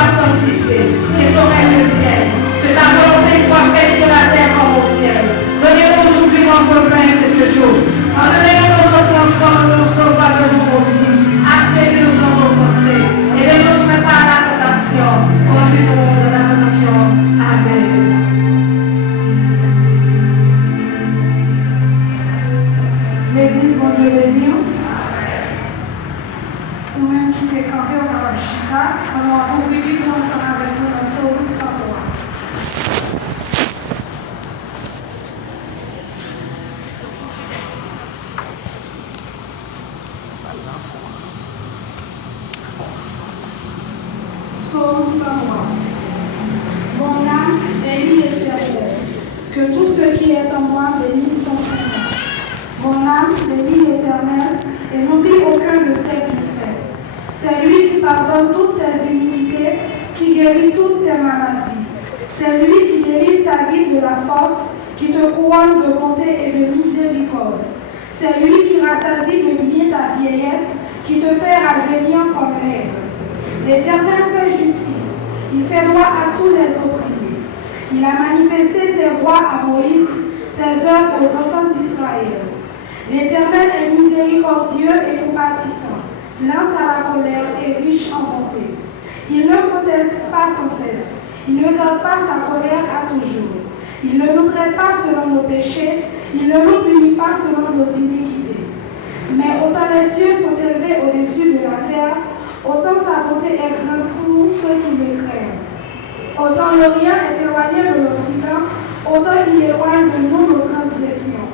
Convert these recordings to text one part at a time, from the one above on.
soit sanctifié, que ton règne vienne, que ta volonté soit faite sur la terre comme au ciel. Donnez-nous aujourd'hui notre pain de ce jour. Pardonnez-nous nos offenses comme nous pardonnons aussi à ceux qui nous ont offensés. Et ne nous soumets pas à la tentation, conduis-nous à la tentation. Amen. L'église, bon Dieu béni. Nous-mêmes qui sommes campés au Kawashika, on va ouvrir ensemble avec nous dans Psaume 103. Psaume 103. Mon âme bénit l'Éternel, que tout ce qui est en moi bénisse son Seigneur. Mon âme bénit l'Éternel et n'oublie aucun de ses bienfaits. C'est lui qui pardonne toutes tes iniquités, qui guérit toutes tes maladies. C'est lui qui délivre ta vie de la force, qui te couronne de bonté et de miséricorde. C'est lui qui rassasie de bien ta vieillesse, qui te fait rajeunir comme l'herbe. L'Éternel fait justice, il fait droit à tous les opprimés. Il a manifesté ses voies à Moïse, ses œuvres aux enfants d'Israël. L'Éternel est miséricordieux et compatissant, lent à la colère et riche en bonté. Il ne conteste pas sans cesse, il ne garde pas sa colère à toujours. Il ne nous traite pas selon nos péchés, il ne nous punit pas selon nos iniquités. Mais autant les cieux sont élevés au-dessus de la terre, autant sa bonté est grande pour ceux qui le craignent. Autant l'Orient est éloigné de l'Occident, autant il éloigne de nous nos transgressions.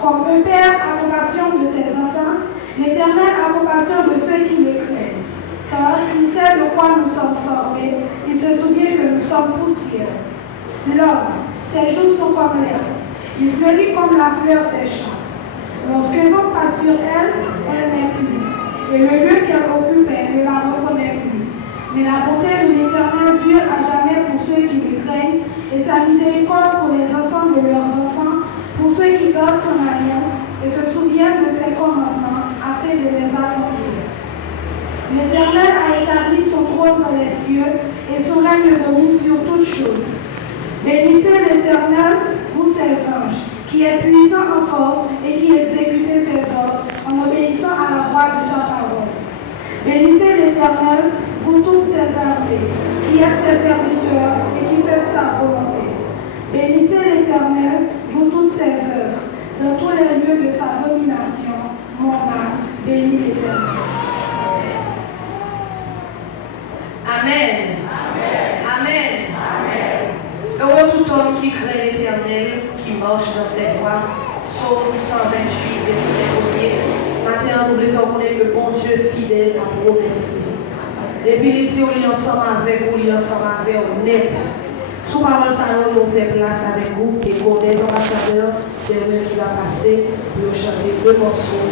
Comme un père a compassion de ses enfants, l'Éternel a compassion de ceux qui le craignent. Car il sait de quoi nous sommes formés, il se souvient que nous sommes poussière. L'homme, ses jours sont comme l'herbe, il fleurit comme la fleur des champs. Lorsqu'un vent passe sur elle, elle n'est plus, et le lieu qu'elle occupe, elle ne la reconnaît plus. Mais la bonté de l'Éternel dure à jamais pour ceux qui le craignent, et sa miséricorde pour les enfants de leurs enfants, pour ceux qui gardent son alliance et se souviennent de ses commandements afin de les accomplir. L'Éternel a établi son trône dans les cieux et son règne domine sur toutes choses. Bénissez l'Éternel, vous ses anges, qui est puissant en force et qui exécutez ses ordres en obéissant à la voix de sa parole. Bénissez l'Éternel, vous toutes ses armées, qui êtes ses serviteurs et qui faites sa volonté. Bénissez l'Éternel, vous toutes ses œuvres, dans tous les lieux de sa domination. Mon âme bénit l'Éternel. Amen. Amen. Amen. Heureux tout homme qui craint l'Éternel, qui marche dans ses voies. Psaume 128, verset 1er. Maintenant, nous voulons connaître le bon Dieu fidèle à promesse. Depuis il dit, on est ensemble avec vous, on est ensemble avec vous, net. Sous parole, ça nous fait place avec vous et pour les ambassadeurs, c'est eux qui va passer pour chanter deux morceaux.